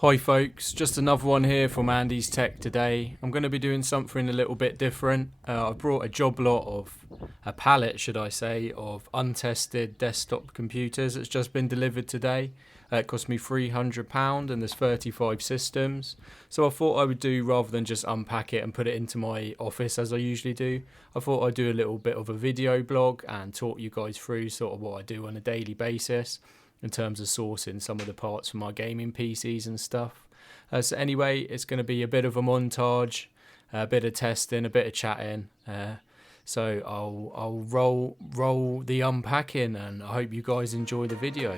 Hi folks, just another one here from Andy's Tech today. I'm going to be doing something a little bit different. I've brought a job lot of, a pallet should I say, of untested desktop computers. It's just been delivered today. It cost me £300 and there's 35 systems. So I thought I would do, rather than just unpack it and put it into my office as I usually do, I thought I'd do a little bit of a video blog and talk you guys through sort of what I do on a daily basis in terms of sourcing some of the parts for my gaming PCs and stuff. So anyway, it's going to be a bit of a montage, a bit of testing, a bit of chatting. So I'll roll the unpacking, and I hope you guys enjoy the video.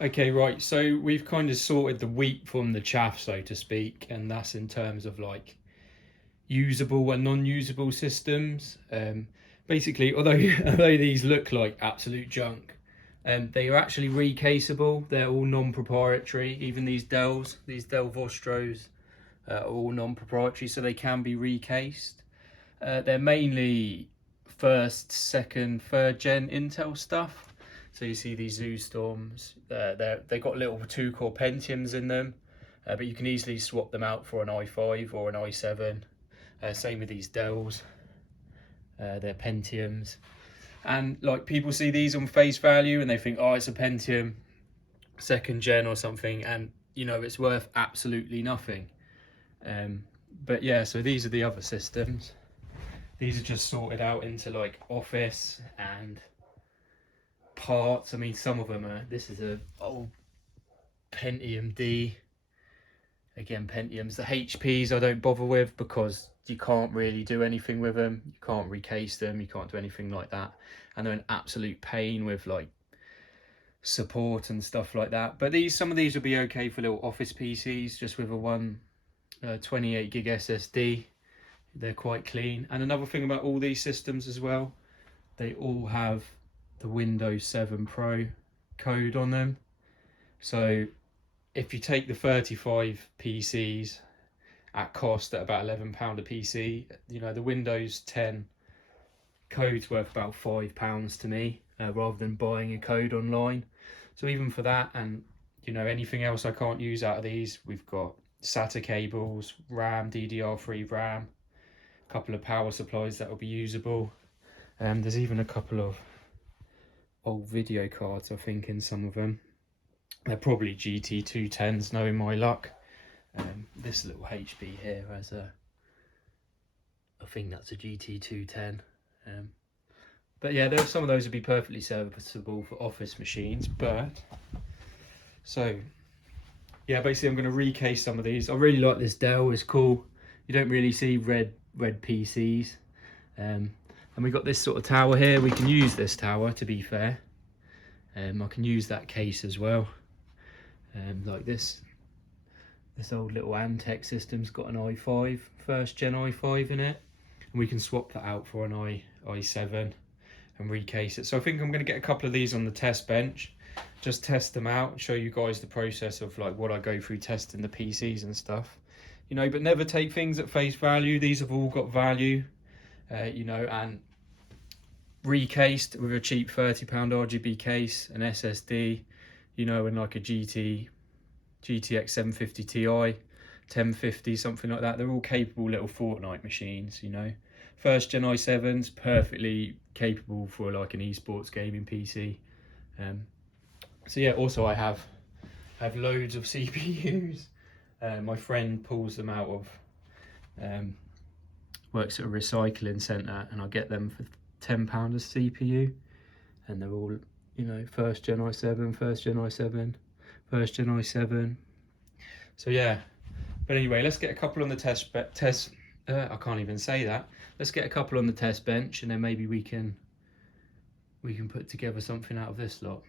Okay, right, so we've kind of sorted the wheat from the chaff, so to speak, and that's in terms of like usable and non-usable systems. Basically, although although these look like absolute junk, they are actually recaseable. They're all non-proprietary. Even these Dell Vostros, are all non-proprietary, so they can be recased. They're mainly first, second, third gen Intel stuff. So you see these Zoo Storms, they got little 2-core Pentiums in them, but you can easily swap them out for an i5 or an i7. Same with these Dells, they're Pentiums. And like, people see these on face value and they think, oh, it's a Pentium second gen or something, and you know, it's worth absolutely nothing. But yeah, so these are the other systems. These are just sorted out into like office and parts. I mean, some of them are, this is a old Pentium D. Again, Pentiums. The HPs I don't bother with because you can't really do anything with them. You can't recase them, you can't do anything like that. And they're an absolute pain with like support and stuff like that. But some of these will be okay for little office PCs, just with a 28 gig SSD. They're quite clean. And another thing about all these systems as well, they all have the Windows 7 Pro code on them. So if you take the 35 PCs at cost at about £11 a PC, you know, the Windows 10 code's worth about £5 to me, rather than buying a code online. So even for that, and you know, anything else I can't use out of these, we've got SATA cables, RAM, DDR3 RAM, a couple of power supplies that will be usable. There's even a couple of old video cards, I think, in some of them. They're probably GT210s, knowing my luck. This little HP here has I think that's a GT210. But yeah, some of those would be perfectly serviceable for office machines. But so yeah, basically I'm going to recase some of these. I really like this Dell, it's cool. You don't really see red PCs. And we got this sort of tower here. We can use this tower, to be fair. I can use that case as well. Like this old little Antec system's got an i5, first gen i5 in it, and we can swap that out for an i7 and recase it. So I think I'm going to get a couple of these on the test bench, just test them out, show you guys the process of like what I go through testing the PCs and stuff, you know, but never take things at face value. These have all got value, you know, and recased with a cheap £30 RGB case, an SSD, you know, and like a GTX 750 Ti, 1050, something like that. They're all capable little Fortnite machines, you know. First gen i7's perfectly capable for like an esports gaming PC. So yeah, also I have loads of CPUs. My friend pulls them out of, works at a recycling centre, and I get them for £10 a CPU, and they're all, you know, first gen i7, first gen i7, first gen i7. So yeah, but anyway, let's get a couple on the test. I can't even say that. Let's get a couple on the test bench, and then maybe we can put together something out of this lot.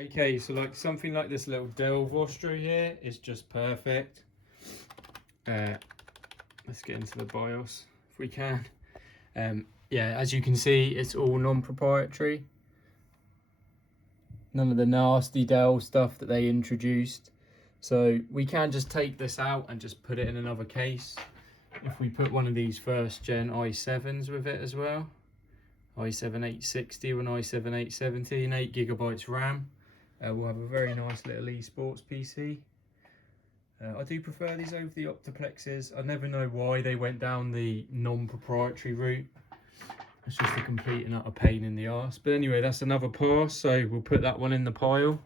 Okay, so like something like this little Dell Vostro here is just perfect. Let's get into the BIOS if we can. Yeah, as you can see, it's all non-proprietary. None of the nasty Dell stuff that they introduced. So we can just take this out and just put it in another case. If we put one of these first gen i7s with it as well, i7 860 or an i7 870 and 8GB RAM, we'll have a very nice little esports PC. I do prefer these over the Optiplexes. I never know why they went down the non-proprietary route. It's just a complete and utter pain in the arse. But anyway, that's another pass, so we'll put that one in the pile.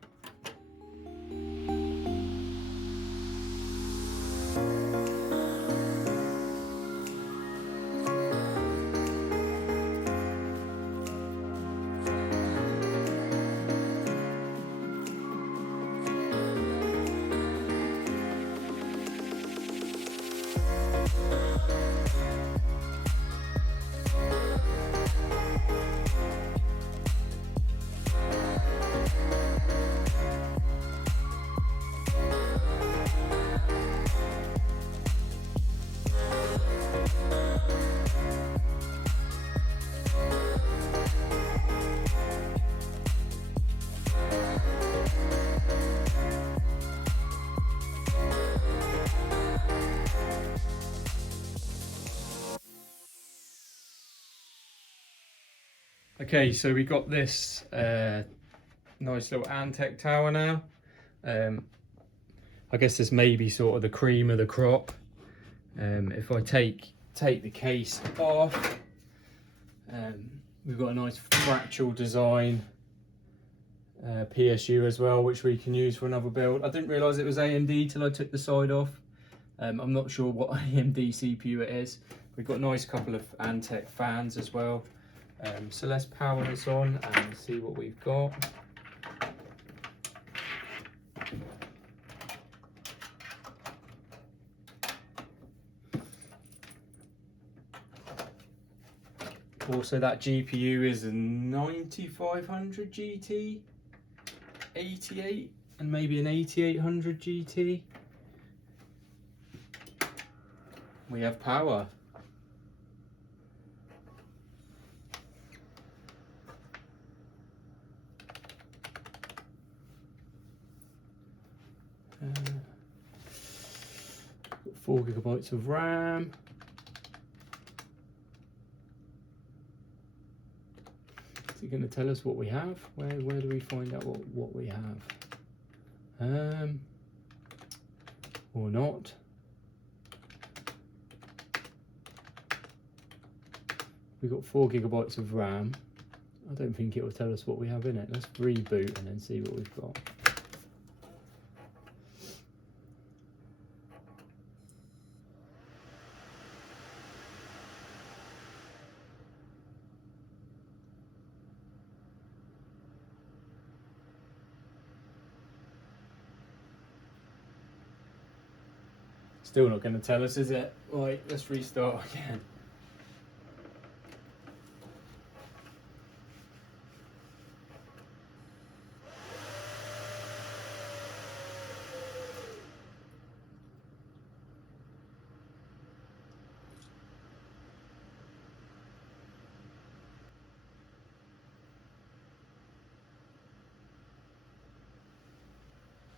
Okay, so we got this nice little Antec tower now. I guess this may be sort of the cream of the crop. If I take the case off, we've got a nice fractal design PSU as well, which we can use for another build. I didn't realise it was AMD till I took the side off. I'm not sure what AMD CPU it is. We've got a nice couple of Antec fans as well. So let's power this on and see what we've got. Also, that GPU is a 9500 GT, 88, and maybe an 8800 GT. We have power. Got 4 GB of RAM. Is it going to tell us what we have? Where do we find out what we have? Or not. We've got 4 GB of RAM. I don't think it will tell us what we have in it. Let's reboot and then see what we've got. Still not going to tell us, is it? Right, let's restart again.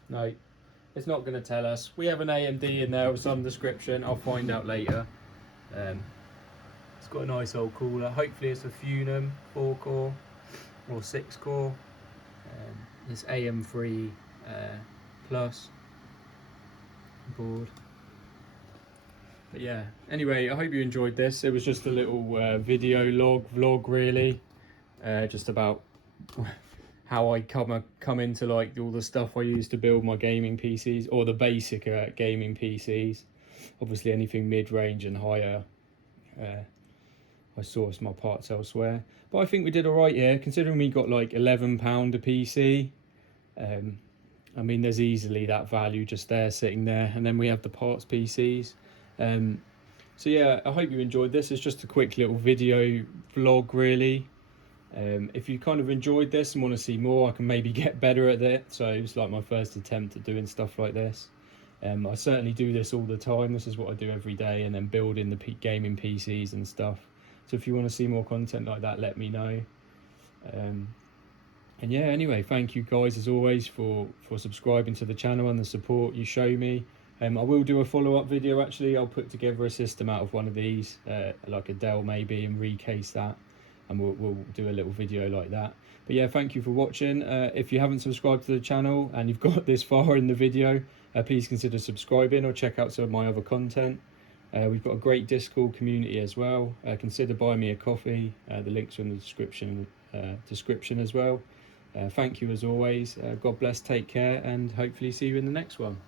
No, it's not going to tell us. We have an AMD in there with some description. I'll find out later. It's got a nice old cooler. Hopefully it's a Funum 4-core or 6-core. This AM3 Plus board. But yeah, anyway, I hope you enjoyed this. It was just a little video vlog really, just about how I come into like all the stuff I use to build my gaming PCs, or the basic gaming PCs. Obviously anything mid-range and higher, I source my parts elsewhere. But I think we did all right here, considering we got like £11 a PC. I mean, there's easily that value just there, sitting there, and then we have the parts PCs. So yeah, I hope you enjoyed this. It's just a quick little video vlog really. If you kind of enjoyed this and want to see more, I can maybe get better at it. So it's like my first attempt at doing stuff like this. I certainly do this all the time. This is what I do every day, and then building the gaming PCs and stuff. So if you want to see more content like that, let me know. And yeah, anyway, thank you guys as always for subscribing to the channel and the support you show me. I will do a follow-up video actually. I'll put together a system out of one of these, like a Dell maybe, and recase that. And we'll do a little video like that. But yeah, thank you for watching. If you haven't subscribed to the channel and you've got this far in the video, please consider subscribing or check out some of my other content. We've got a great Discord community as well. Consider buying me a coffee. The links are in the description as well. Thank you as always. God bless, take care, and hopefully see you in the next one.